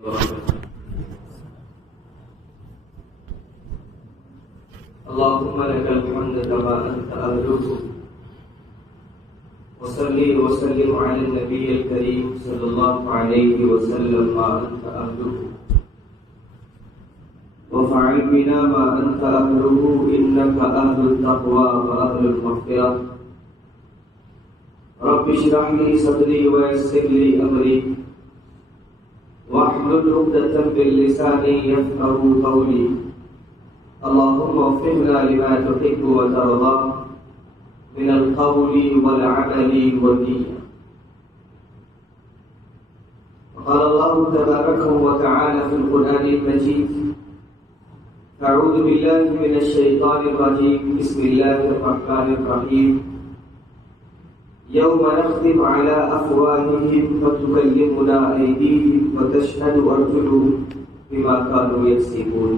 اللهم لك الحمد كما أنت أهله، وصلي وسلم على النبي الكريم صلى الله عليه وسلم ما أنت أهله، وفعل بنا ما أنت أهله، إنك أهل التقوى وأهل المغفرة. رب اشرح لي صدري ويسر لي أمري واحلل عقدة من لساني يفقهوا قولي. اللهم وفقنا لما تحب وترضى من القول والعمل والنية. وقال الله تبارك وتعالى في القرآن المجيد: أعوذ بالله من الشيطان الرجيم، بسم الله الرحمن الرحيم. يوم نختم على أفواههم وتكلمنا أيديهم وتشهد أرجلهم بما كانوا يكسبون.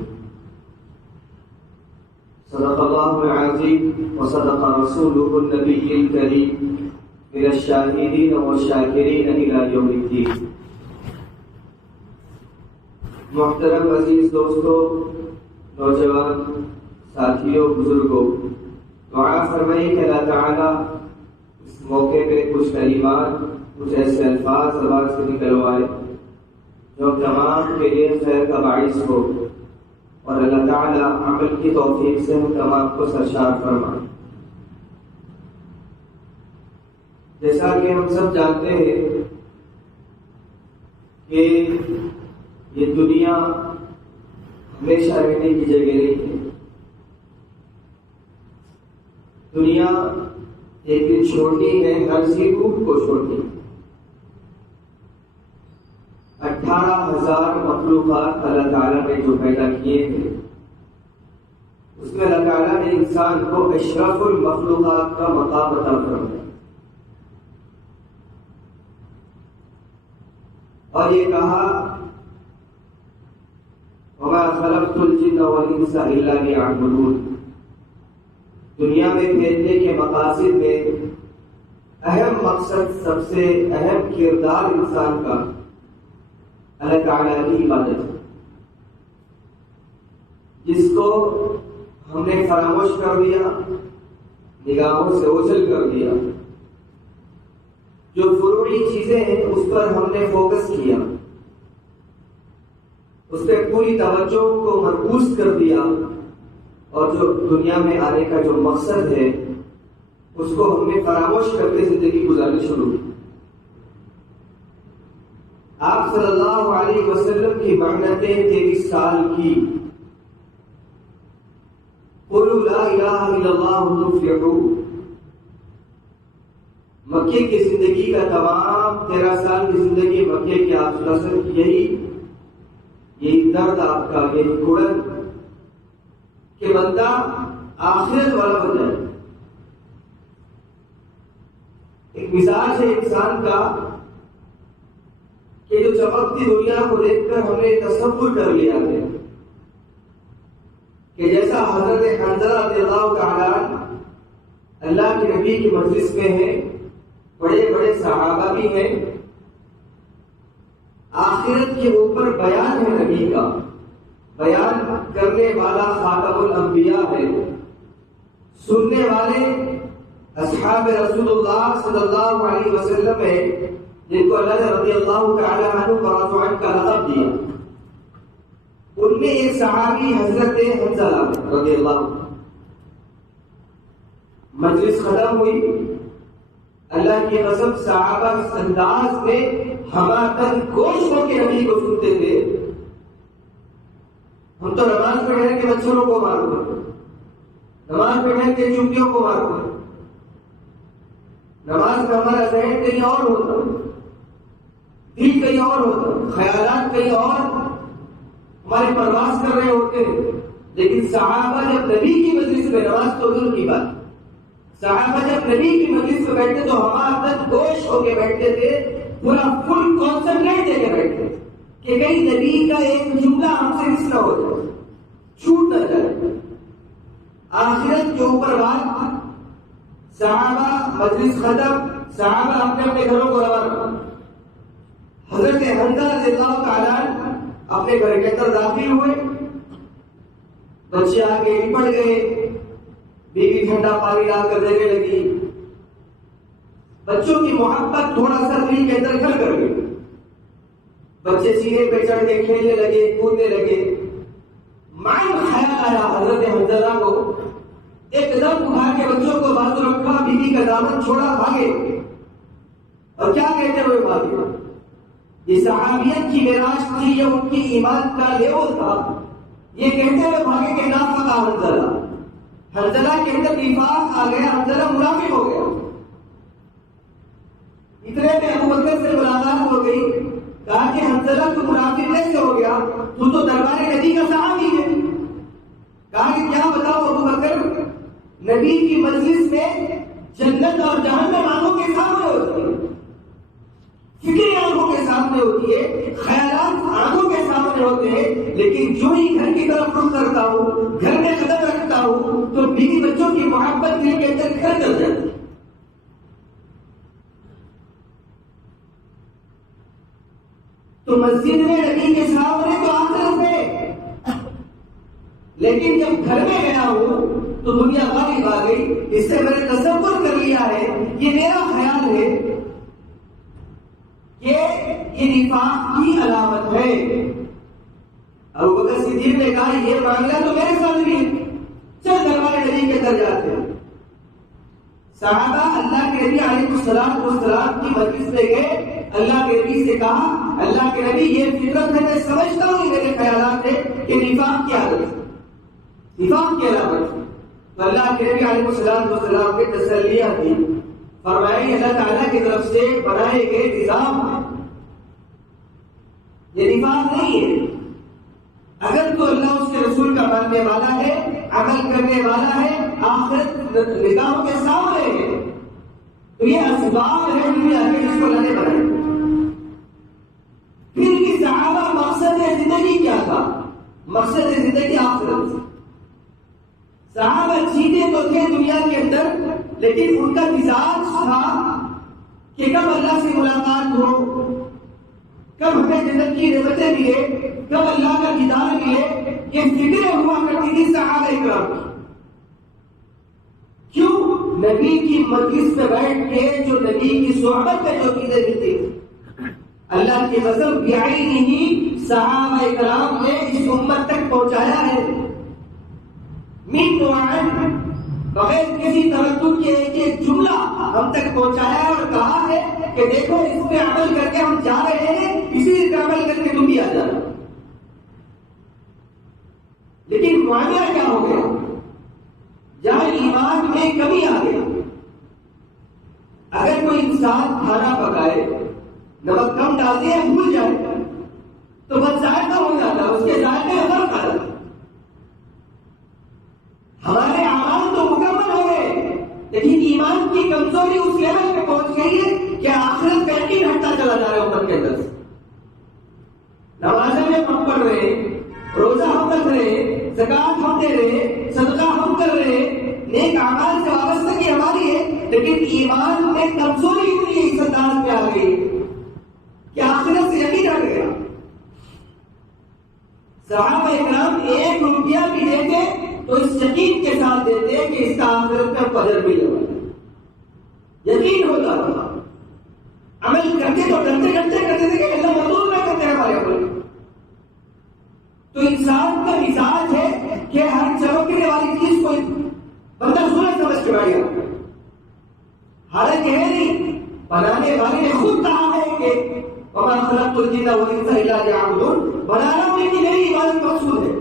صدق الله العظيم وصدق رسوله النبي الكريم من الشاهدين والشاكرين إلى يوم الدين. محترم عزیز دوستو، نوجوان ساتھیوں، بزرگوں، دعا فرمائیں کہ اللہ تعالیٰ اس موقع پہ کچھ کلمات، کچھ ایسے الفاظ زبان سے نکلوائے جو تمام کے لیے خیر کا باعث ہو، اور اللہ تعالیٰ عمل کی توفیق سے ہم تمام کو سرشار فرمائے. جیسا کہ ہم سب جانتے ہیں کہ یہ دنیا ہمیشہ رہنے کی جگہ نہیں ہے. دنیا ایک دن چھوڑنی ہے، ہر سی روح کو چھوڑنی. 18,000 مخلوقات اللہ تعالیٰ نے جو پیدا کیے ہیں، اس میں اللہ تعالیٰ نے انسان کو اشرف المخلوقات کا مقام عطا فرمایا، اور یہ کہا: وَمَا خَلَقْتُ الْجِنَّ وَالْإِنسَ إِلَّا لِيَعْبُدُونِ. دنیا میں بھیجنے کے مقاصد میں اہم مقصد، سب سے اہم کردار انسان کا اللہ تعالیٰ کی عبادت ہے، جس کو ہم نے فراموش کر دیا، نگاہوں سے اوجھل کر دیا. جو فروعی چیزیں ہیں اس پر ہم نے فوکس کیا، اس پہ پوری توجہ کو مرکوز کر دیا، اور جو دنیا میں آنے کا جو مقصد ہے اس کو ہم نے فراموش کرتے زندگی گزارنی شروع کی. آپ صلی اللہ علیہ وسلم کی محنتیں 23 سال کی. قولوا لا الہ الا اللہ تفلحوا. مکے کی زندگی کا تمام 13 سال کی زندگی مکے کے آپ صلی اللہ علیہ وسلم یہی درد آپ کا، یہی گڑن کہ بندہ آخرت والا بن جائے. ایک مزاج ہے انسان کا کہ جو چمکتی دنیا کو دیکھ کر ہم نے تصور کر لیا ہے کہ جیسا حضرت حنظلہ رضی اللہ تعالیٰ اللہ کے نبی کی مجلس میں ہے، بڑے بڑے صحابہ بھی ہیں، آخرت کے اوپر بیان ہے، نبی کا بیان کرنے والا خاتم الانبیاء ہے، سننے والے اصحاب رسول اللہ صلی اللہ علیہ وسلم ہے، جن کو اللہ نے رضی اللہ تعالی عنہ ورضوان کا لقب دیا. ان میں ایک صحابی حضرت حنظلہ رضی اللہ عنہ. مجلس ختم ہوئی، اللہ کی قسم صحابہ اس انداز میں ہماتن گوش ہو کے نبی کو سنتے تھے. ہم تو نماز میں ٹھہر کے مچھروں کو مارو گے، نماز میں ٹھہر کے چونٹیوں کو مارو گے، نماز میں ہمارا ذہن کہیں اور ہوتا، دل کہیں اور ہوتا، خیالات کہیں اور ہمارے پرواز کر رہے ہوتے. لیکن صحابہ جب نبی کی مجلس میں، نماز تو دور کی بات، صحابہ جب نبی کی مجلس میں بیٹھتے تو ہمارا تن گوش ہو کے بیٹھتے تھے، پورا فل کانسنٹریٹ دے کے بیٹھتے تھے کہ کہیں نبی کا ایک جملہ ہم سے مس نہ ہو جائے، چھوٹ نہ جائے. آخرت کے اوپر بات. صحابہ مجلس ختم، صحابہ اپنے اپنے گھروں کو روانہ. حضرت حنظلہ رضی اللہ تعالیٰ اپنے گھر کے اندر داخل ہوئے، بچے آگے نپٹ گئے، بیوی ٹھنڈا پانی لا کر دینے لگی، بچوں کی محبت تھوڑا سا دل کے اندر گھر کر گئی، بچے سینے پہ چڑھ کے کھیلنے لگے، کودنے لگے۔ مائن خیال آیا حضرت حنظلہ کو، ایک دم اٹھا کے بچوں کو بازو رکھا، بیوی کا دامن چھوڑا، بھاگے۔ اور کیا کہتے ہوئے بھاگے؟ یہ صحابیت کی میراث تھی، یہ ان کی ایمان کا لیول تھا۔ یہ کہتے ہوئے بھاگے کہ نافقہ حنظلہ، حنظلہ کے اندر نفاق آ گیا، حنظلہ منافق ہو گیا۔ اتنے میں ابو بکر سے ملاقات ہو گئی، کہا کہ حنظلہ تو منافق کیسے ہو گیا؟ تو دربار نبی کا صحابی ہے۔ کہا کہ کیا بتاؤ ابو بکر، نبی کی مجلس میں جنت اور جہنم آنکھوں کے سامنے ہوتی ہے، فکری آنکھوں کے سامنے ہوتی ہے، خیالات آنکھوں کے سامنے ہوتے ہیں، لیکن جو ہی گھر کی طرف رخ کرتا ہوں، گھر میں قدم رکھتا ہوں، تو بیوی بچوں کی محبت دل کے اندر گھر کر جاتی ہے۔ تو مسجد میں نبی کے سامنے تو آخرت ہے، لیکن جب گھر میں گیا ہوں تو دنیا غالب آ گئی، اس سے میں نے تصور کر لیا ہے، یہ میرا خیال ہے کہ یہ نفاق کی علامت ہے۔ ابو بکر صدیق نے کہا یہ معاملہ تو میرے ساتھ بھی ہے، چل دربار نبی کے اندر جاتے ہیں۔ صحابہ اللہ کے نبی علیہ السلام کی مجلس میں گئے، اللہ کے نبی سے کہا اللہ کے نبی یہ فطرت ہے، میں سمجھتا ہوں میرے خیالات ہے کہ نفاق کی عادت ہے، نفاق کی علامت ہے۔ تو اللہ کے نبی علیہ السلام نے تسلیہ دی، فرمائی اللہ تعالیٰ کی طرف سے بنائے گئے نظام ہے، یہ نفاق نہیں ہے۔ اگر تو اللہ اس کے رسول کا ماننے والا ہے، عمل کرنے والا ہے، آخرت نگاہوں کے سامنے ہے، تو یہ اسباب ہے دنیا کے جس کو اللہ نے بنایا۔ پھر بھی صحابہ مقصد زندگی کیا تھا؟ مقصد زندگی آخرت۔ صحابہ جیتے تو تھے دنیا کے اندر، لیکن ان کا مزاج تھا کہ کب اللہ سے ملاقات ہو، کب ہمیں جنت کی نعمتیں ملے، کب اللہ کا دیدار ملے، یہ فکریں ہوا کرتی تھی صحابہ اکرام کی۔ کیوں؟ نبی کی مجلس میں بیٹھ کے جو نبی کی صحبت میں جو چیزیں ملتی تھی، اللہ کی قسم بعینہ ہی صحابہ اکرام نے اس امت تک پہنچایا ہے، من وعن، بغیر کسی تردد کے ایک جملہ ہم تک پہنچایا اور کہا ہے کہ دیکھو اس پہ عمل کر کے ہم جا رہے ہیں، اسی پہ عمل کر کے تم بھی آ جانا۔ لیکن معاملہ کیا ہو گیا؟ جہاں ایمان میں کمی آ گئی، اگر کوئی انسان کھانا پکائے، نمک کم ڈالتے ہیں بھول جائے تو بس ذائقہ ہو جاتا ہے، اس کے ذائقے میں فرق آ جاتا ہے۔ ہمارے اعمال تو مکمل ہو گئے، لیکن ایمان کی کمزوری اس لیول پہ پہنچ گئی ہے کہ آخرت کا یقین ہٹتا چلا جا رہا ہے امت کے اندر سے۔ نمازیں میں ہم پڑھ رہے، روزہ ہم رکھ رہے، زکات ہم دے رہے، صدقہ ہم کر رہے، نیک اعمال سے وابستگی ہماری ہے، لیکن ایمان میں کمزوری اتنی اس انداز پہ آ گئی کہ آخرت سے یقین ہٹ گیا۔ صحابہ اکرام 1 روپیہ بھی دیتے تو اس یقین کے ساتھ دیتے کہ اس کا آخرت میں اجر ملے گا، یقین ہوتا تھا۔ عمل کرتے تو ڈرتے کرتے تھے کہ اللہ مردود نہ کرتے ہمارے عمل۔ تو انسان کا مزاج ہے کہ ہر چمکنے والی چیز کو بندہ سورج سمجھ کے بھائی، حالانکہ ہے نہیں، بنانے والے نے خود کہا ہے کہ وَمَا خَلَقْتُ الْجِنَّ وَالْإِنسَ إِلَّا لِيَعْبُدُونِ، بنانا ان کی میری عبادت مقصود ہے۔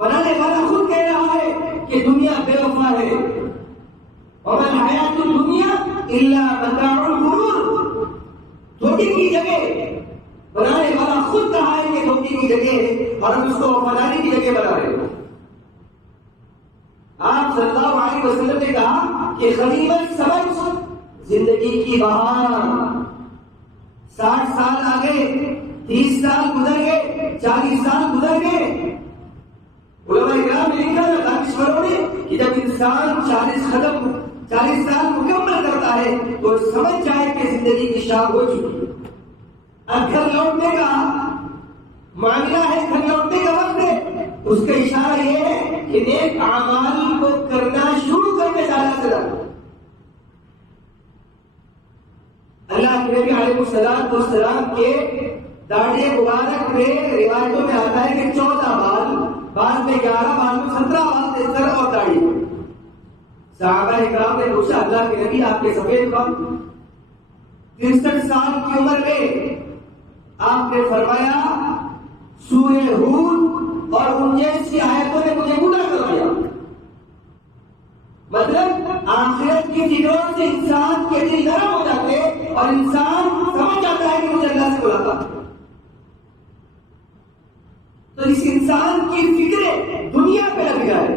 بنانے والا خود کہہ رہا ہے کہ دنیا بے وفا ہے، وَمَا الْحَيَاةُ الدُّنْيَا إِلَّا مَتَاعُ الْغُرُورِ، دھوکے کی جگہ بنانے والا خود کہا ہے کہ دھوکے کی جگہ ہے، اور ہم اس کو وفاداری کی جگہ بنا رہے ہیں۔ آپ صلی اللہ علیہ وسلم نے کہا کہ غنیمت سمجھ زندگی کی بہار، 60 سال آگے، 30 سال گزر گئے، 40 سال گزر گئے، علماء کرام نے لکھا نا دانشوروں نے کہ جب انسان 40 سال مکمل کرتا ہے تو سمجھ جائے کہ زندگی کی شام ہو چکی ہے۔ اب گھر لوٹنے کا معاملہ ہے گھر لوٹنے کا وقت ہے، اس کا اشارہ یہ ہے کہ نیک اعمال کو کرنا شروع کرنے زیادہ سے زیادہ۔ اللہ کے نبی علیہ السلام کے داڑھی مبارک میں روایتوں میں آتا ہے کہ 14 بال، بعض میں 11 بال میں 17 بال سر اور داڑھی۔ صحابہ کرام نے پوچھا اللہ کے نبی آپ کے سفید بال؟ 63 سال کی عمر میں آپ نے فرمایا سورہ ہود اور ان جیسی آیتوں نے مجھے بوڑھا کر دیا۔ مطلب آخرت کی فکروں سے انسان کے دل نرم ہو جاتے اور انسان سمجھ جاتا ہے کہ مجھے اللہ سے ملاقات۔ تو اس انسان کی فکریں دنیا پہ لگ جائے،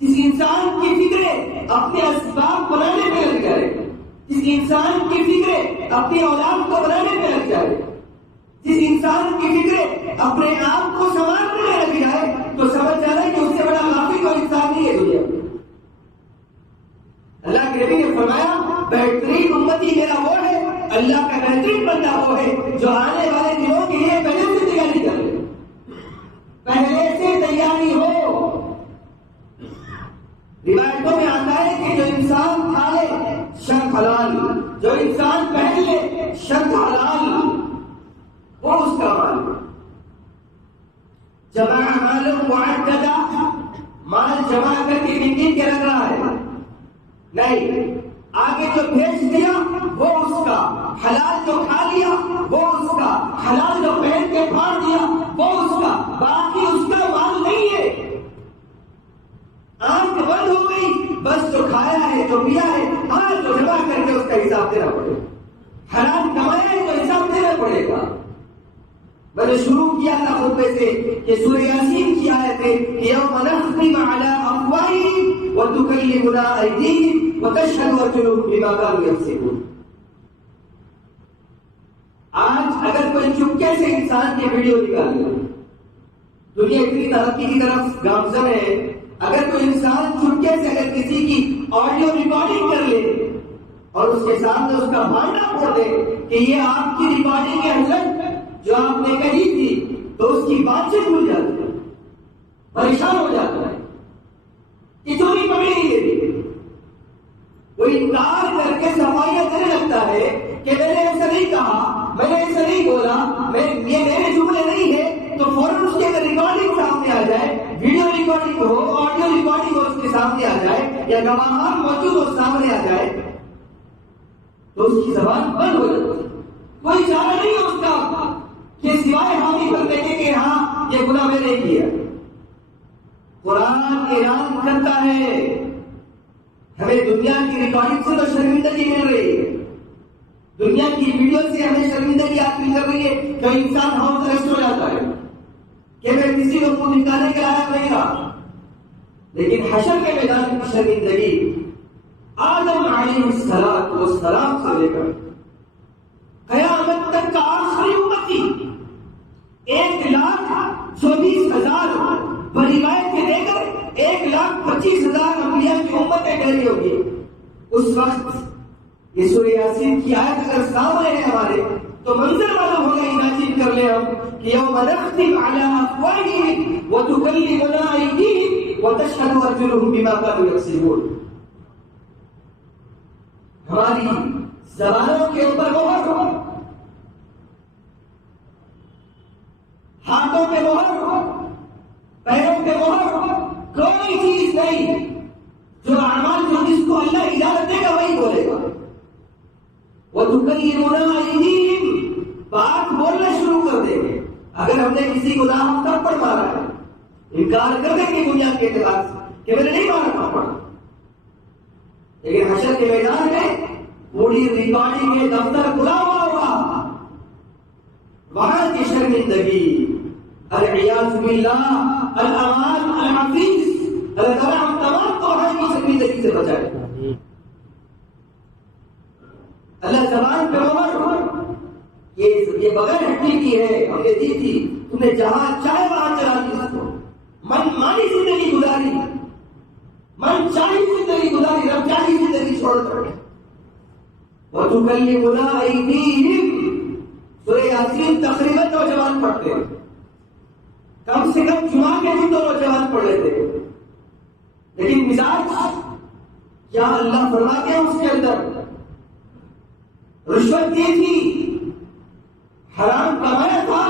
جس انسان کی فکریں اپنے اسباب بنانے پہ لگ جائے، جس انسان کی فکریں اپنی اولاد کو بنانے پہ لگ جائے، جس انسان کی فکریں اپنے آپ کو سنوارنے میں لگ جائے، تو سمجھ جانا ہے کہ اس سے بڑا غافل کوئی انسان نہیں ہے دنیا میں۔ اللہ کے نبی نے فرمایا بہترین امتی میرا وہ ہے، اللہ کا بہترین بندہ وہ ہے جو آنے والے دنوں کے لیے پہلے سے تیاری کر لے، پہلے سے تیاری ہو۔ روایتوں میں آتا ہے کہ جو انسان کھا لے شرط حلال، جو انسان پہن لے شرط حلال، وہ اس کا مال۔ جمع مال معددہ، مال جمع کر کے گن کے رکھ رہا ہے، نہیں، آگے جو بھیج دیا وہ اس کا، حلال جو کھا لیا وہ اس کا، حلال جو پہن کے پھاڑ دیا وہ اس کا، باقی اس کا مال نہیں ہے۔ آنکھ بند ہو گئی، بس جو کھایا ہے جو پیا ہے، ہاں جو جمع کر کے اس کا حساب دینا پڑے گا، حلال کمایا ہے تو حساب دینا پڑے گا۔ میں نے شروع کیا تھا خطبے سے کہ سورہ یاسین کی آیت ہے کہ یوم نختم علی افواہہم وتکلمنا ایدیہم وتشہد ارجلہم بما کانوا یکسبون۔ آج اگر کوئی چپکے سے انسان کی ویڈیو نکال لے، دنیا اتنی ترقی کی طرف گامزن ہے، اگر کوئی انسان چپکے سے اگر کسی کی آڈیو ریکارڈنگ کر لے اور اس کے سامنے اس کا بھانڈا پھوڑ دے کہ یہ آپ کی ریکارڈنگ ہے حضرت جو آپ نے کہی تھی، تو اس کی بات سے بھول جاتا ہے، پریشان ہو جاتا ہے کہ چوری پکڑی نہیں دیتی، وہ انکار کر کے صفائیاں دینے لگتا ہے کہ میں نے ایسا نہیں کہا، میں نے ایسا نہیں بولا، یہ میرے جملے نہیں ہے، تو فوراً اس کی اگر ریکارڈنگ سامنے آ جائے، ویڈیو ریکارڈنگ ہو، آڈیو ریکارڈنگ ہو، اس کے سامنے آ جائے یا گواہان موجود ہو سامنے آ جائے، تو اس کی زبان بند ہو جاتی ہے، کوئی چارہ نہیں ہے اس کا کہ سوائے حامی پر دیکھیں کہ ہاں یہ گناہ میں نے کیا۔ قرآن اعلان کرتا ہے ہمیں دنیا کی ریکارڈنگ سے تو شرمندگی مل رہی ہے، دنیا کی ویڈیو سے ہمیں شرمندگی حاصل کر رہی ہے کہ انسان ہاؤس ارسٹ ہو جاتا ہے کہ میں کسی کو منہ نکالنے کے لائق نہیں رہا، لیکن حشر کے میدان کی شرمندگی آدم علیہ السلام سے لے کر قیامت تک کا آخری امتی 1,24,000 بروایت کے دے کر 1,25,000 انبیاء کی امتیں ٹھہری ہوگی۔ اس وقت یہ سورہ یاسین کی آیت اگر سامنے ہے ہمارے تو منظر معلوم ہوگا، امیجن کر لیں ہم کہ یوم نختم علی افواہہم وتکلمنا ایدیہم وتشہد ارجلہم بما کانوا یکسبون۔ ہماری زبانوں کے اوپر مہر ہو، ہاتھوں پہ مہر ہو، پیروں پہ مہر ہو، کوئی چیز نہیں جو اعمال جو جس کو اللہ اجازت دے گا وہی بولے گا۔ وَتُكَلِّمُنَا أَيْدِيهِمْ، بات بولنا شروع کر دیں گے۔ اگر ہم نے کسی کو نام تھپڑ مارا ہے، انکار کر دیں گے دنیا کے اعتبار سے کہ میں نے نہیں مارا تھپڑ، لیکن حشر کے میدان میں پوری ریکارڈنگ میں دفتر کھلا ہوا ہوگا، وہاں کی شرمندگی، العیاذ باللہ، الامان الحفیظ، اللہ تعالیٰ ہم تمام کو وہاں کی شرمندگی سے بچائے۔ اللہ زبان پہ مہر، یہ بغیر ہڈی کی ہے، ہم نے دی تھی، تم نے جہاں چاہے وہاں چلا دی، اس کو من مانی زندگی گزاری، من چاہی زندگی گزاری، رب چاہی زندگی چھوڑ کر۔ وَتُكَلِّمُنَا أَيْدِيهِمْ، سورہ یاسین تقریباً نوجوان پڑھتے ہیں، کم سے کم جمعہ کے دن تو نوجوان پڑھ لیتے ہیں، لیکن مزاج کیا اللہ فرماتے ہیں اس کے اندر رشوت دی تھی، حرام کمایا تھا،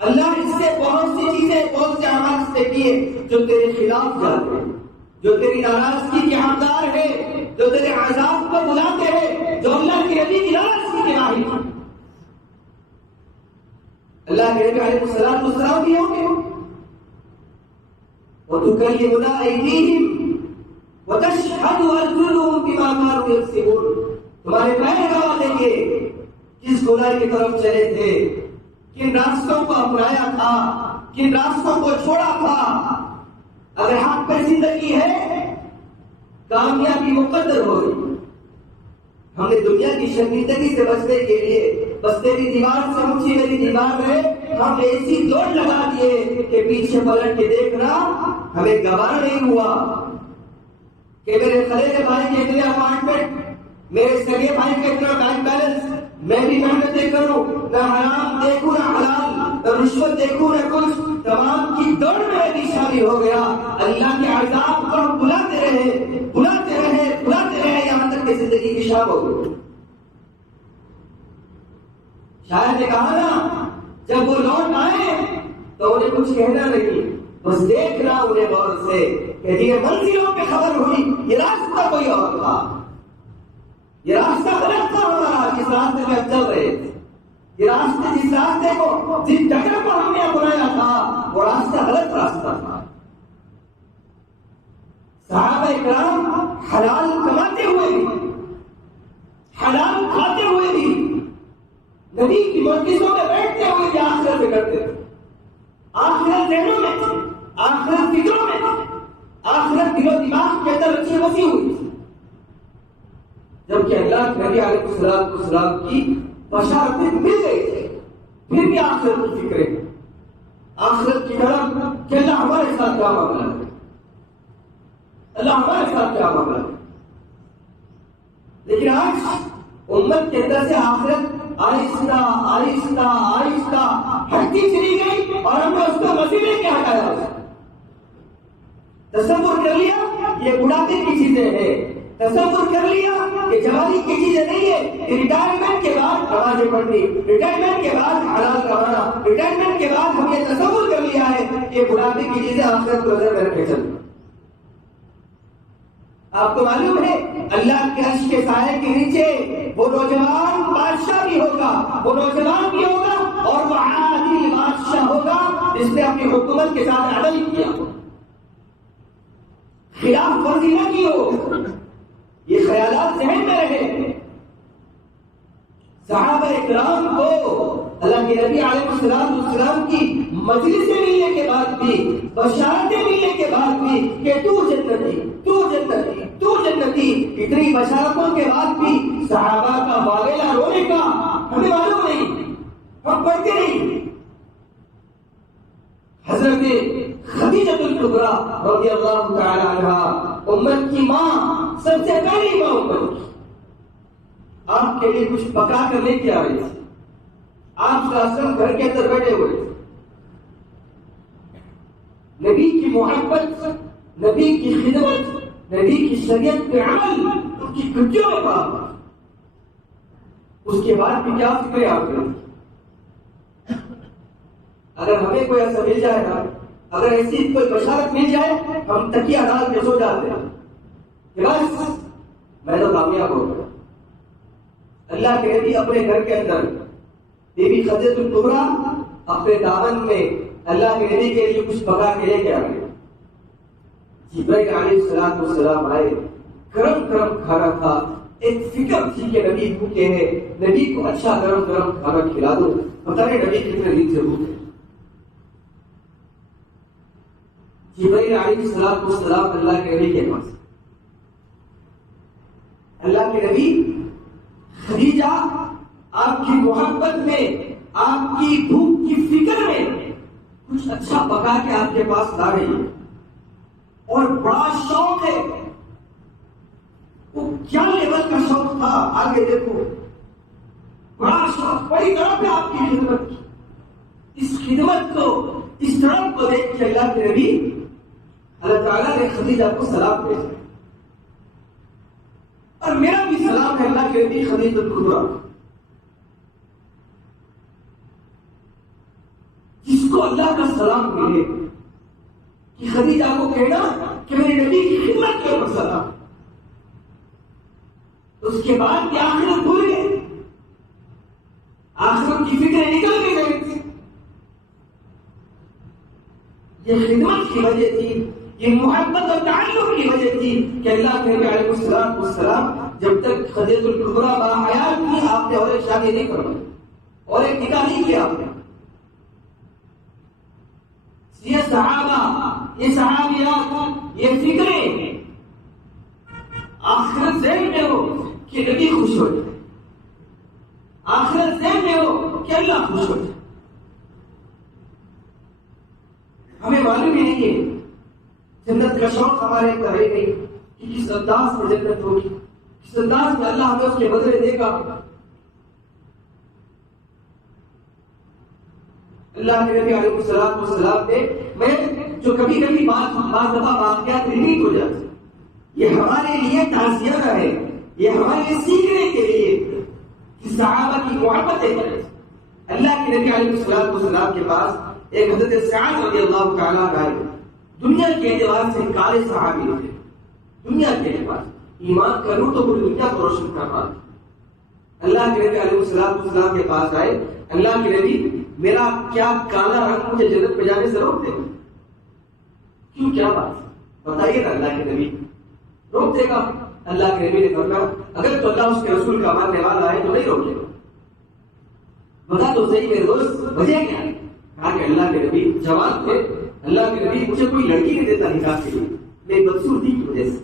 اللہ اس سے بہت سی چیزیں، بہت سے اعمال سے کیے جو تیرے خلاف جاتے ہیں، جو تیری ناراضگی کے حقدار ہے، جو تیرے عذاب کو بلاتے ہیں، جو اللہ کے نبی کی ناراضگی کے راہی ہیں۔ اللہ کے نبی علیہ الصلوۃ والسلام بھی ہوں گے، وَتُكَلِّمُنَا أَيْدِيهِمْ وَتَشْهَدُ أَرْجُلُهُمْ بِمَا كَانُوا يَكْسِبُونَ، تمہارے پیر گواہ دیں گے کس گناہ کی طرف چلے تھے، کن راستوں کو اپنایا تھا، کن راستوں کو چھوڑا تھا۔ اگر حق پر زندگی ہے کامیابی مقدر ہوگی۔ ہم نے دنیا کی شرمندگی سے بچنے کے لیے بس تیری دیوار سے اونچی میری دیوار ہے، ہم نے ایسی دوڑ لگا دیے کہ پیچھے پلٹ کے دیکھنا ہمیں گوارا نہیں ہوا کہ میرے خلیل بھائی کے اتنے اپارٹمنٹ، میرے سگے بھائی کا اتنا بینک بیلنس، میں بھی محنتیں کروں، نہ حرام دیکھوں نہ حلال، نہ رشوت دیکھوں نہ کچھ، تمام کی دوڑ میں بھی شامل ہو گیا۔ اللہ کے عذاب کو بلاتے رہے بلاتے رہے بلاتے رہے یہاں تک کہ زندگی کی شام ہو گئی۔ شاید نے کہا نا جب وہ لوٹ آئے تو انہیں کچھ کہنا نہیں، بس دیکھنا انہیں غور سے کہ یہ منزلوں پہ خبر ہوئی، یہ راستہ کوئی اور تھا، یہ راستہ غلط تھا ہمارا، جس راستے میں ہم چل رہے تھے، یہ راستے جس راستے کو جس جگہ پر ہم نے اپنایا تھا وہ راستہ غلط راستہ تھا۔ صحابہ کرام حلال کماتے ہوئے بھی، حلال کھاتے ہوئے بھی، نبی کی مجلسوں میں بیٹھتے ہوئے بھی آخرت فکر کرتے تھے، آخرت ذہنوں میں تھی، آخرت فکروں میں تھی، آخرت دل و دماغ کے اندر اچھی بسی ہوئی تھی۔ جبکہ اللہ کے نبی علیہ الصلوۃ والسلام کی بشارتیں مل گئی تھی، پھر بھی آخرت کی فکریں، آخرت کی طرف کہ اللہ ہمارے ساتھ کیا معاملہ ہے، اللہ ہمارے ساتھ کیا معاملہ ہے۔ لیکن آج امت کے اندر سے آخرت آہستہ آہستہ آہستہ ہٹتی چلی گئی اور ہم نے اس کو وسیلے کیا ہٹایا، تصور کر لیا یہ بڑھاپے کی چیزیں ہیں، تصور کر لیا کہ جوانی کی چیزیں نہیں ہے، ریٹائرمنٹ کے بعد نمازیں پڑھنی، ریٹائرمنٹ کے بعد حلال کمانا، ریٹائرمنٹ کے بعد ہم یہ تصور کر لیا ہے کہ بڑھاپے کی چیزیں آخرت کو نظر میں رکھ کے چلنا۔ آپ کو معلوم ہے اللہ کے عرش کے سائے کے نیچے وہ نوجوان بادشاہ بھی ہوگا، وہ نوجوان بھی ہوگا اور وہ عادل بادشاہ ہوگا جس نے اپنی حکومت کے ساتھ عدل کیا ہو، خلاف ورزی نہ کی ہو۔ یہ خیالات ذہن میں رہے۔ صحابہ کرام کو اللہ کے نبی علیہ السلام کی مجلس سے ملنے کے بعد بھی، بشارتیں ملنے کے بعد بھی کہ تو جنتی تو جنتی تو جنتی، اتنی بشارتوں کے بعد بھی صحابہ کا واویلا رونے کا ہمیں معلوم نہیں، ہم پڑھتے نہیں۔ حضرت خدیجہ الکبریٰ رضی اللہ تعالی عنہا، امت کی ماں، سب سے پہلی ماں امت کی، آپ کے لیے کچھ پکا کر لے کے آ رہی تھی، آپ ساسن گھر کے اندر بیٹھے ہوئے تھے، نبی کی محبت، نبی کی خدمت، نبی کی شریعت پہ عمل ان کی گھٹیوں میں پڑا۔ اس کے بعد بھی کیا فکر آپ کی؟ اگر ہمیں کوئی ایسا مل جائے نا، اگر ایسی کوئی بشارت مل جائے، ہم تکیہ ڈال کے سو جاتے ہیں کہ بس میں تو کامیاب ہو گیا۔ اللہ کے نبی اپنے گھر کے اندر، بی بی خدیجہ الکبریٰ اپنے دامن میں اللہ کے نبی کے لیے کچھ پکا کے لے کے آ گئے۔ جبرائیل علیہ السلام آئے، گرم گرم کھانا تھا، ایک فکر تھی کہ نبی بھوکے ہیں، نبی کو اچھا گرم گرم کھانا کھلا دو، پتہ نہیں نبی کتنے دن سے بھوکے۔ جبرائیل علیہ السلام اللہ کے نبی کے پاس، اللہ کے نبی خدیجہ آپ کی محبت میں، آپ کی بھوک کی فکر میں کچھ اچھا پکا کے آپ کے پاس لا رہی ہے اور بڑا شوق ہے۔ وہ کیا لیول کا شوق تھا آگے دیکھو، بڑا شوق، بڑی طرف ہے آپ کی خدمت کی، اس خدمت کو، اس طرح کو دیکھ کے اللہ کے نبی اللہ تعالیٰ نے خدیجہ کو سلام بھیجا، اور میرا بھی سلام ہے اللہ کے نبی خدیجہ الکبریٰ، جس کو اللہ کا سلام ملے کہ خدیجہ کو کہنا کہ میرے نبی کی خدمت کے اوپر سلام. اس کے بعد کیا آخرت بھول گئے، آخرت کی فکر نکل کے گئے. یہ خدمت کی وجہ تھی، یہ محبت اور تعلق کی وجہ تھی کہ اللہ کے نبی علیہ السلام جب تک خدیجہ الکبریٰ باحیات تھی آپ نے اور ایک شادی نہیں کروائی، اور ایک نکاح نہیں کیا آپ نے. یہ صحابہ، یہ صحابیات، یہ فکریں آخرت ذہن میں ہو کہ نبی خوش ہو جائے، آخرت ذہن میں ہو کہ اللہ خوش ہو جائے. ہمیں معلوم ہی نہیں ہے جنت کا شوق ہمارے اندر رہ گئی کہ کس انداز میں جنت ہوگی، کس انداز میں اللہ ہمیں اس کے بدلے دے گا. اللہ کے نبی علیہ السلام نے میں جو کبھی کبھی بعض دفعہ واقعات ریپیٹ ہو جاتے، یہ ہمارے لیے تعزیہ ہے، یہ ہمارے لیے سیکھنے کے لیے کہ صحابہ کی محبت ہے. اللہ کے نبی علیہ السلام کے پاس ایک حضرت سعد رضی اللہ تعالیٰ عنہ، دنیا کے اعتبار سے کالے صحابی تھے، دنیا کے اعتبار ایمان کا نور تو پوری دنیا کو روشن کر رہا تھا. اللہ کے نبی علیہ السلام کے پاس آئے، اللہ کے نبی میرا کیا کالا رنگ مجھے جنت پہ جانے سے روک دے؟ کیوں، کیا بات بتائیے نا. اللہ کے نبی روک دے گا؟ اللہ کے نبی نے فرمایا اگر تو اللہ اس کے رسول کا ماننے والا ہے تو نہیں روکے گا. بتا تو صحیح میرے دوست وجہ کیا ہے؟ کہا کہ اللہ کے نبی جوان تھے، اللہ کے نبی مجھے کوئی لڑکی نہیں دیتا نکاح کے لیے میری بدسورتی کی وجہ سے.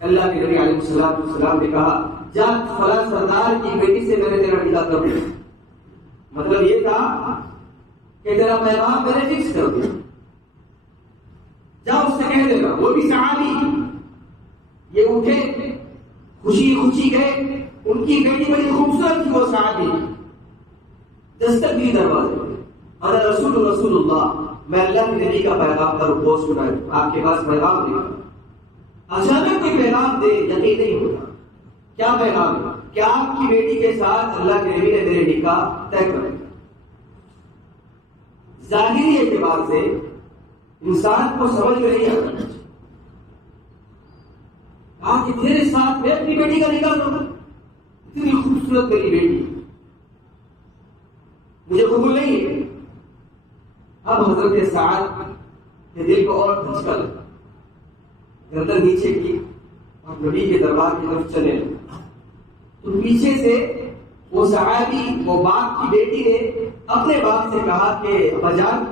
اللہ کے نبی علیہ السلام نے کہا جا فلاں سردار کی بیٹی سے میں نے تیرا نکاح کر دیا. مطلب یہ تھا کہ تیرا پیغام میں نے فکس کر دیا، جا اس سے کہہ دے گا. وہ بھی صحابی، یہ اٹھے خوشی خوشی گئے، ان کی بیٹی بڑی خوبصورت تھی، وہ صحابی دستک دی دروازے، انا رسول اللہ، میں اللہ کے نبی کا پیغام پر پوچھ سنا ہے، آپ کے پاس پیغام دے. اچانک کوئی پیغام دے یقین نہیں ہوتا. کیا پیغام؟ کہ آپ کی بیٹی کے ساتھ اللہ کے نبی نے میرے نکاح طے کر دیا. ظاہری اعتبار سے انسان کو سمجھ میں نہیں آتا کہ تیرے ساتھ میں اپنی بیٹی کا نکاح کروں، اتنی خوبصورت میری بیٹی مجھے قبول نہیں ہے. اب حضرت سعد کے دل کو اور دھچکا لگا، گردن نیچے کی اور نبی کے دربار کی طرف چلے. تو پیچھے سے وہ صحابی، وہ باپ کی بیٹی نے اپنے باپ سے کہا کہ ابا جان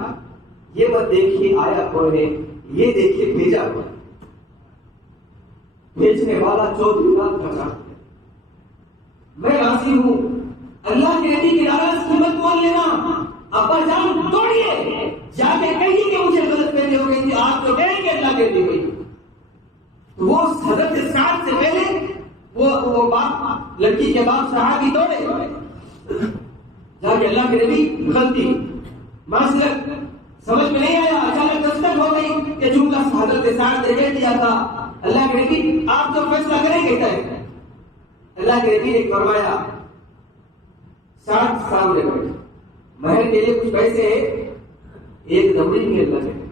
یہ مت دیکھیے آیا کون ہے، یہ دیکھیے بھیجا کون. بھیجنے والا چودھری رات کا چاہتا ہے، میں راضی ہوں. اللہ کے نبی کی ناراضگی مت مان لینا. ابا جان دوڑیے جا کے کہیں کہ مجھے غلط فہمی ہو گئی تھی، آپ تو کہیں کہ اللہ کے نبی ہوئی. تو وہ حضرت سعد سے پہلے وہ باپ، لڑکی کے باپ صحابی دوڑے جا کے اللہ کے نبی غلطی معذرت سمجھ میں نہیں آیا، اچانک دستک ہو گئی کہ جملہ حضرت سعد نے کہہ دیا تھا. اللہ کے نبی آپ جو فیصلہ کریں کہتا ہے. اللہ کے نبی نے فرمایا سعد سامنے بیٹھے، مہر کے لیے کچھ پیسے ایک دمڑی نہیں. اللہ کے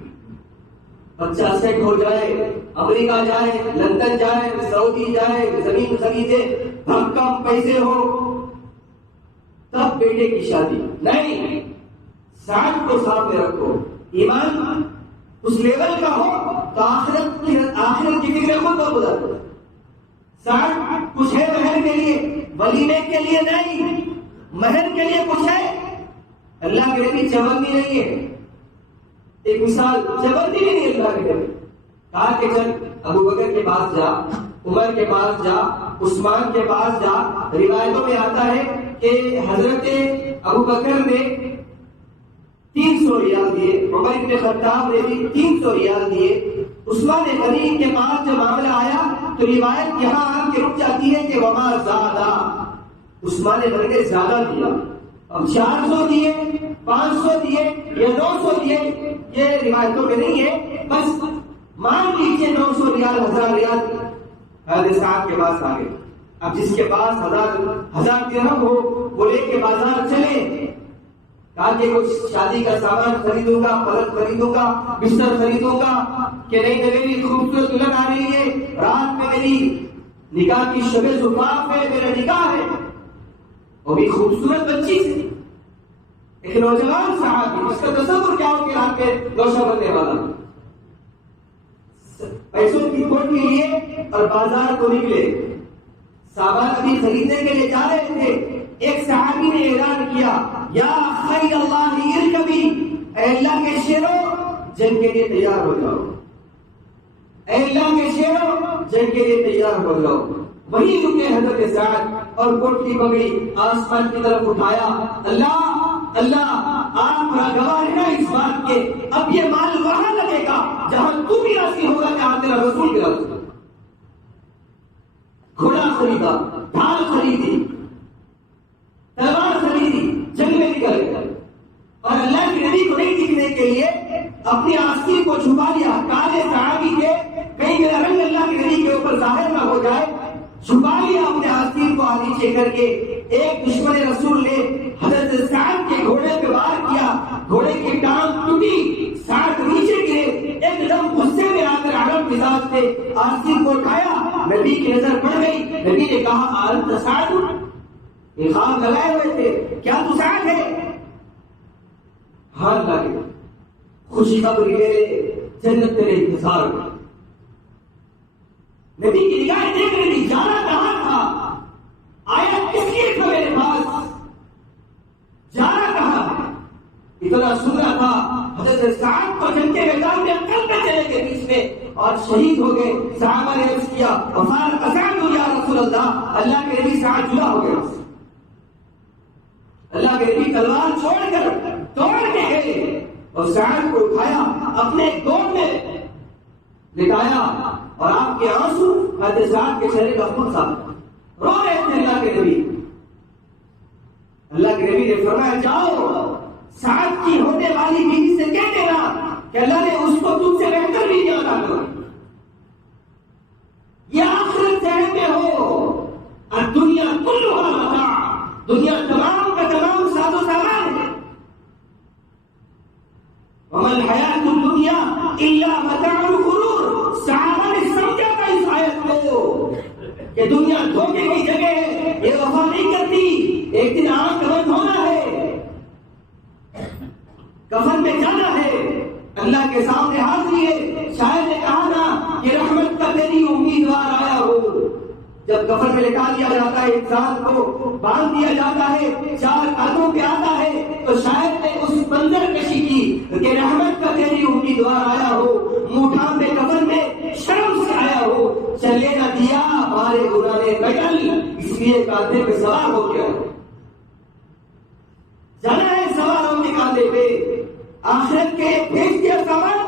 بچہ سیٹ ہو جائے، امریکہ جائے، لندن جائے، سعودی جائے، زمین خریدے، کم پیسے ہو تب بیٹے کی شادی نہیں. سعد کو سامنے رکھو، ایمان اس لیول کا ہو تو آخرت کی فکر خود کو خدا دو. سعد کچھ ہے مہر کے لیے، ولیمے کے لیے نہیں، مہر کے لیے کچھ ہے. اللہ کے نبی چوندی نہیں ہے، ایک مثال چوندی بھی نہیں. اللہ کے نبی کہا کہ چل ابو بکر کے پاس جا، عمر کے پاس جا، عثمان کے پاس جا. روایتوں میں آتا ہے کہ حضرت ابو بکر نے 300 ریال دیے، عمر بن خطاب نے بھی 300 ریال دیے. عثمان غنی کے پاس جب معاملہ آیا تو روایت یہاں آ کے رک جاتی ہے کہ وما زادہ، عثمان غنی نے زیادہ دیا. اب 400 دیے 500 دیے یا 900 دیے، یہ روایتوں میں نہیں ہے، بس مان لیجیے 900 ریال 1000 ریال حضرت سعد کے پاس آ گئے. اب جس کے پاس 1000 درہم ہو وہ لے کے بازار چلے، کہا کہ کچھ شادی کا سامان خریدوں گا، پلنگ خریدوں گا، بستر خریدوں گا، کہ نہیں میری خوبصورت دلہن آ رہی ہے، رات میں میری نکاح کی شب زفاف ہے، میرا نکاح ہے، وہ بھی خوبصورت بچی سے، ایک نوجوان صحابی، اس کا تصور کیا ہو کہ رات میں گوشہ بننے والا، پیسوں کی کھوٹ کے لیے اور بازار کو نکلے. سامان ابھی خریدنے کے لیے جا رہے تھے، ایک صحابی نے اعلان کیا، یا خیر اللہ ارکبی، اے اللہ کے شیرو جنگ کے لیے تیار ہو جاؤ، اے اللہ کے شیرو جنگ کے لیے تیار ہو جاؤ. وہی رکے حضرت سعد اور کوٹ کی پگڑی آسمان کی طرف اٹھایا، اللہ اللہ آپ میرا گواہ ہے نا اس بات کے، اب یہ مال وہاں لگے گا جہاں تو بھی راضی ہوگا کہ آپ تیرا رسول بھی راضی ہوگا. گھوڑا خریدا، ڈھال خریدی، تلوار خریدی، جنگ میں نکل گئے اور اللہ کے نبی کو نہیں دکھنے کے لیے اپنی آستین کو چھپا لیا. کالے صحابی کے کہیں میرا رنگ اللہ کے نبی کے اوپر ظاہر نہ ہو جائے، چھپا لیا اپنے آستین کو نیچے کر کے. ایک دشمن رسول نے حضرت سعد کے گھوڑے پہ وار کیا، گھوڑے کی ٹانگ ٹوٹی، سعد نیچے گرے، ایک دم غصے میں آ کر عرب مزاج سے آستین کو اٹھایا، نبی کی نظر پڑ گئی. نبی نے کہا انت سعد، یہ خواب لگائے ہوئے تھے، کیا تو سعد ہے؟ ہاں لگے، خوشی خبری لے لے، جنت تیرے انتظار میں. نبی کی نگاہیں دیکھ رہی تھی، جانا کہاں تھا، آیا کس لیے تھا میرے پاس، جانا کہاں؟ اتنا سنا تھا حضرت سعد کو جنگ کے میدان میں عقل پہ چلے گئے بیچ میں اور شہید ہو گئے. صحابہ نے عرض کیا وفارق سعد یا رسول اللہ، اللہ کے نبی سعد جدا ہو گیا. اللہ کے نبی تلوار چھوڑ کر دوڑ کے گئے اور سعد کو اٹھایا، اپنے گود میں لٹایا اور آپ کے آنسو حضرت سعد کے چہرے کا خون صاف رو رہے تھے. اللہ کے نبی نے فرمایا جاؤ سعد کی ہونے والی بیوی سے کہہ دینا کہ اللہ نے اس کو تم سے بہتر بھی کیا عطا کیا. یہ آخرت ذہن میں ہو، اور دنیا کلھا متاع، دنیا تمام کا تمام ساز و سامان ہے. وما الحیات الدنیا الا متاع الغرور. صحابہ نے سمجھا تھا اس آیت کو کہ دنیا دھوکے کی جگہ ہے، یہ وفا نہیں کرتی، ایک دن آنکھ بند ہونا ہے، کفن میں جانا ہے، اللہ کے سامنے حاضری ہے. شاعر نے کہا نا کہ رحمت کا تیری امیدوار آیا ہو. جب کفن میں لٹا دیا جاتا ہے، انسان کو باندھ دیا جاتا ہے، 4 قدموں پہ آتا ہے، تو شاعر نے اس منظر کشی کی کہ رحمت کا تیری امیدوار آیا ہو، موٹھا میں کفن میں شرم سے آیا ہو، چلے نہ دیا ہمارے گناہ نے کجل، اس لیے کاندھے پہ سوار ہو گیا. جانا ہے سواروں کے کاندھے پہ، آخرت کے بھیج دیا سامان.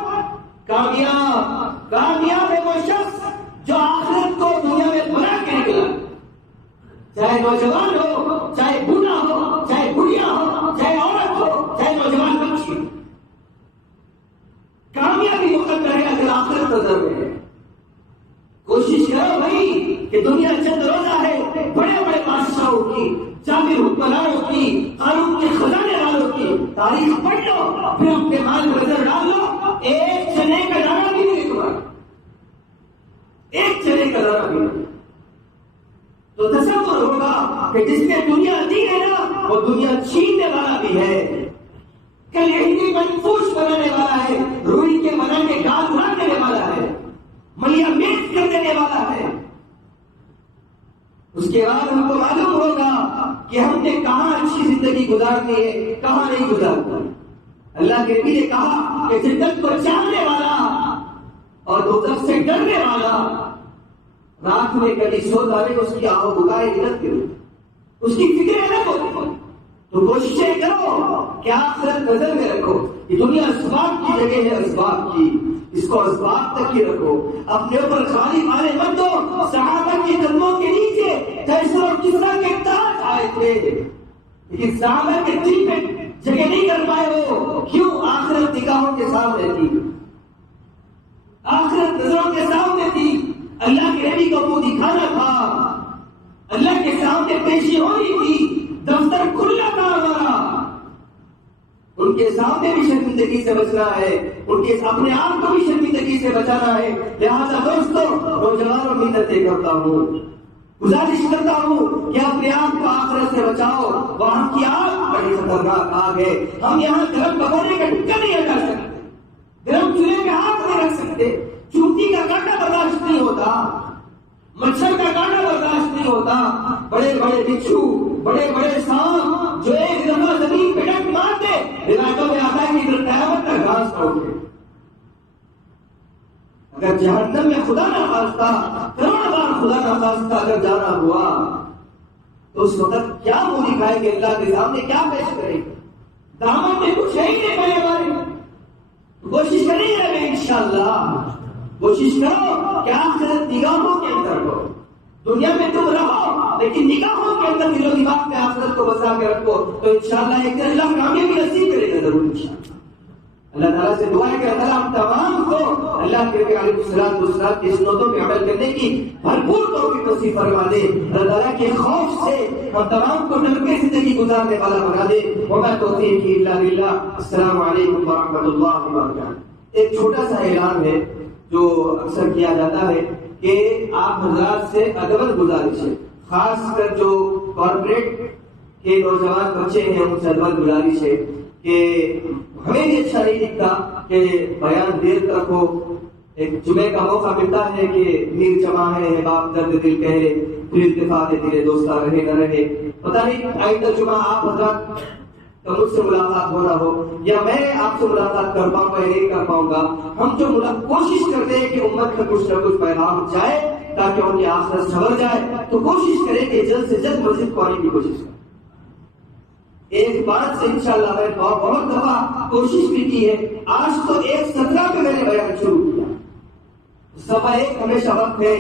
کامیاب ہے وہ شخص جو آخرت کو دنیا میں بنا کے نکلا، چاہے نوجوان ہو، چاہے بوڑھا ہو، چاہے بڑھیا ہو، چاہے عورت ہو، چاہے نوجوان بچی. کامیابی مقدر ہے اگر آخرت نظر میں ہے. کوشش کرو بھائی کہ دنیا چند روزہ ہے، بڑے بڑے بادشاہوں کی، جابر حکمرانوں کی، قانون کے خزانے والوں کی تاریخ پڑھ لو، پھر اپنے مال میں نظر ڈال لو. ایک چنے کا دانہ بھی نہیں تمہارا، ایک چنے کا دانہ بھی نہیں. تو تصور ہوگا کہ جس نے دنیا دی ہے نا وہ دنیا چھیننے والا بھی ہے. کل ہندی منفوش بنانے والا ہے، روئی کے بنا کے گال اڑا دینے والا ہے، ملیا میٹ کر دینے والا ہے. اس کے بعد ہم کو معلوم ہوگا کہ ہم نے کہاں اچھی زندگی گزارنی ہے، کہاں نہیں گزارنا. اللہ کے نبی نے کہا کہ جنت کو چاہنے والا اور دوزخ سے ڈرنے والا رات میں کبھی سو جانے اس کی آہو بکائے عزت کرو، اس کی فکر الگ ہوتی. تو کوششیں کرو کہ آخرت نظر میں رکھو. یہ دنیا اسباب کی جگہ ہے، اسباب کی، اس کو اسباب تک ہی رکھو. اپنے اوپر خالی مارے مت دو. صحابہ کے قدموں کے نیچے کیسر اور کسرا کے تاج آئے تھے، لیکن صحابہ کے دل پہ جگہ نہیں کر پائے ہو، کیوں؟ آخرت نگاہوں کے سامنے تھی، آخرت نظروں کے سامنے تھی، اللہ کے نبی کو منہ دکھانا تھا، اللہ کے سامنے پیشی ہونی تھی، دفتر کھلا تھا ہمارا، ان کے سامنے بھی شرمندگی سے بچنا ہے، ان کے اپنے آپ کو بھی شرمندگی سے بچانا ہے۔ لہٰذا دوستو، نوجوانوں منتیں کرتا ہوں، گزارش کرتا ہوں کہ اپنے آپ کو آخرت سے بچاؤ، وہاں کی آگ بڑی خطرناک آگ ہے، ہم یہاں گرم پکوڑے کا ٹکڑا نہیں ہٹا سکتے، گرم چولہے پہ ہاتھ نہیں رکھ سکتے، چونٹی کا کانٹا برداشت نہیں ہوتا، مچھر کا کانٹا برداشت نہیں ہوتا، بڑے بڑے بچھو، بڑے بڑے سانپ جو ایک دفعہ زمین پہ ڈنک مار دے، روایتوں میں آتا ہے کہ پھر قیامت تک گھاس نہ اٹھے۔ اگر جہنم میں خدا نہ خواستہ، کروڑ بار خدا نہ خواستہ اگر جانا ہوا تو اس وقت کیا منہ دکھائیں گے اللہ کے سامنے، کیا پیش کریں گے؟ دامن میں کچھ ہے ہی نہیں پہلے ہمارے، کوشش کریں گے انشاءاللہ، کوشش کرو کہ آخرت نگاہوں کے اندر ہو، دنیا میں تم رہو لیکن نگاہوں کے اندر دل و دماغ میں آخرت کو بسا کے رکھو، تو انشاءاللہ ایک دن اللہ کامیابی نصیب کرے گا ضرور انشاءاللہ۔ اللہ تعالیٰ سے دعا ہے کہ اللہ تعالیٰ ہم تمام کو اللہ کے نبی علیہ الصلوۃ کی سنتوں پہ عمل کرنے کی بھرپور توفیق نصیب فرما دے، اللہ تعالیٰ کے خوف سے ہم تمام کو ڈر کے زندگی گزارنے والا بنا دے۔ وما توفیقی الا باللہ۔ السلام علیکم ورحمۃ اللہ وبرکاتہ۔ ایک چھوٹا سا اعلان ہے جو اکثر کیا جاتا ہے کہ آپ حضرات سے ادب گزارش ہے، خاص کر جو کارپوریٹ کے نوجوان بچے ہیں ان سے ادب گزارش ہے کہ ہمیں بھی اچھا نہیں دکھتا کہ بیان دیر تک ہو، ایک جمعے کا موقع ملتا ہے کہ میر جمع ہے، باپ درد دل کہے، پھر اتفاق دل دوستہ رہے نہ رہے، پتہ نہیں آئندہ جمعہ آپ حضرات کا مجھ سے ملاقات ہو رہا ہو یا میں آپ سے ملاقات کر پاؤں گا یا نہیں کر پاؤں گا۔ ہم جو کوشش کرتے ہیں کہ امت کا کچھ نہ کچھ پیغام جائے تاکہ ان کی آخرت سنور جائے، تو کوشش کریں کہ جلد سے جلد مسجد کو آنے کی کوشش کریں۔ ایک بات سے انشاءاللہ میں بہت دفعہ کوشش بھی کی ہے، آج تو 1:17 پہ میں نے بیان شروع کیا، 1:15 ہمیشہ وقت ہے،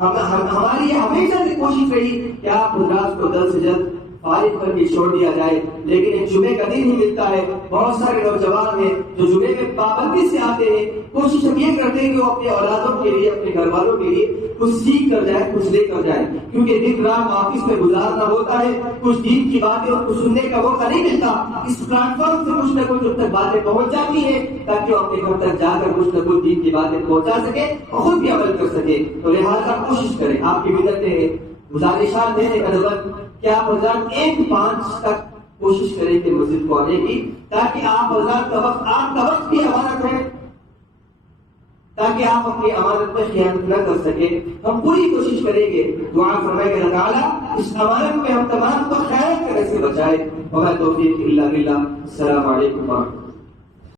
ہماری یہ ہمیشہ سے کوشش رہی کہ آپ حضرات کو جلد سے جلد فارغ کر کے چھوڑ دیا جائے، لیکن ایک جمعے کا دن ہی ملتا ہے، بہت سارے نوجوان ہیں جو جمعے میں پابندی سے آتے ہیں، کوشش ہم یہ کرتے ہیں کہ وہ اپنے اولادوں کے لیے، اپنے گھر والوں کے لیے کچھ سیکھ کر جائے، کچھ لے کر جائے، کیونکہ دن رات آفس میں گزارنا ہوتا ہے، کچھ دین کی باتیں اور کچھ سننے کا موقع نہیں ملتا، اس پلیٹ فارم سے کچھ نہ کچھ ان تک باتیں پہنچ جاتی ہیں تاکہ وہ اپنے گھر تک جا کر کچھ نہ کچھ دین کی باتیں پہنچا سکے اور خود بھی عمل کر سکے۔ تو لہٰذا کوشش کریں، آپ کی منتیں ہیں، گزارشات ہیں ادب کہ آپ حضرات 1:05 تک کوشش کریں کہ مسجد کو آنے کی، تاکہ آپ حضرات کا وقت، آپ کا وقت بھی امانت ہے، تاکہ آپ اپنی امانت میں خیانت نہ کر سکیں۔ ہم پوری کوشش کریں گے، دعا فرمائے کہ اللہ تعالیٰ اس امانت میں ہم تمام کو خیانت کرنے سے بچائے۔ وما توفیق الا باللہ۔ السلام علیکم ورحمۃ اللہ۔